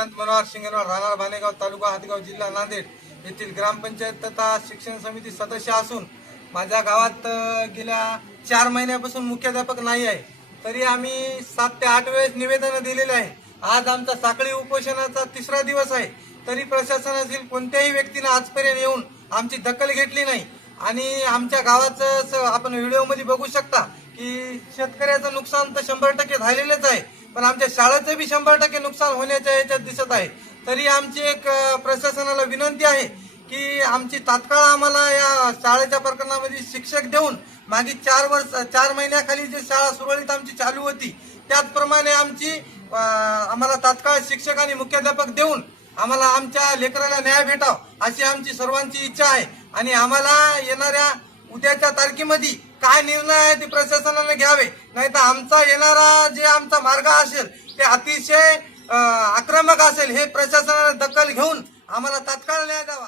प्रशांत मनोहर शिंगणवार राहणार भानेगाव तालुका हातगाव जिल्हा नांदेड येथील ग्रामपंचायत तथा शिक्षण समिती सदस्य असून माझ्या गावात गेल्या चार महिन्यापासून मुख्याध्यापक नाही आहे. तरी आम्ही सात ते आठ वेळेस निवेदनं दिलेले आहे. आज आमचा साखळी उपोषणाचा तिसरा दिवस आहे. तरी प्रशासनातील कोणत्याही व्यक्तीने आजपर्यंत येऊन आमची दखल घेतली नाही. आणि आमच्या गावाचं आपण व्हिडिओमध्ये बघू शकता की शेतकऱ्याचं नुकसान तर शंभर टक्के झालेलंच आहे. पण आमच्या शाळेचं बी शंभर टक्के नुकसान होण्याच्या याच्यात दिसत आहे. तरी आमची एक प्रशासनाला विनंती आहे की आमची तात्काळ आम्हाला या शाळेच्या प्रकरणामध्ये शिक्षक देऊन मागील चार वर्ष चार महिन्याखाली जी शाळा सुरळीत आमची चालू होती त्याचप्रमाणे आमची आम्हाला तात्काळ शिक्षक आणि मुख्याध्यापक देऊन आम्हाला आमच्या लेकराला न्याय भेटाव अशी आमची सर्वांची इच्छा आहे. आणि आम्हाला येणाऱ्या उद्याच्या तारखेमध्ये काय निर्णय आहे ते प्रशासनाने घ्यावे? नाही तर आमचा येणारा जे आमचा मार्ग असेल ते अतिशय आक्रमक असेल हे प्रशासनाने दखल घेऊन आम्हाला तात्काळ न्याय द्यावा.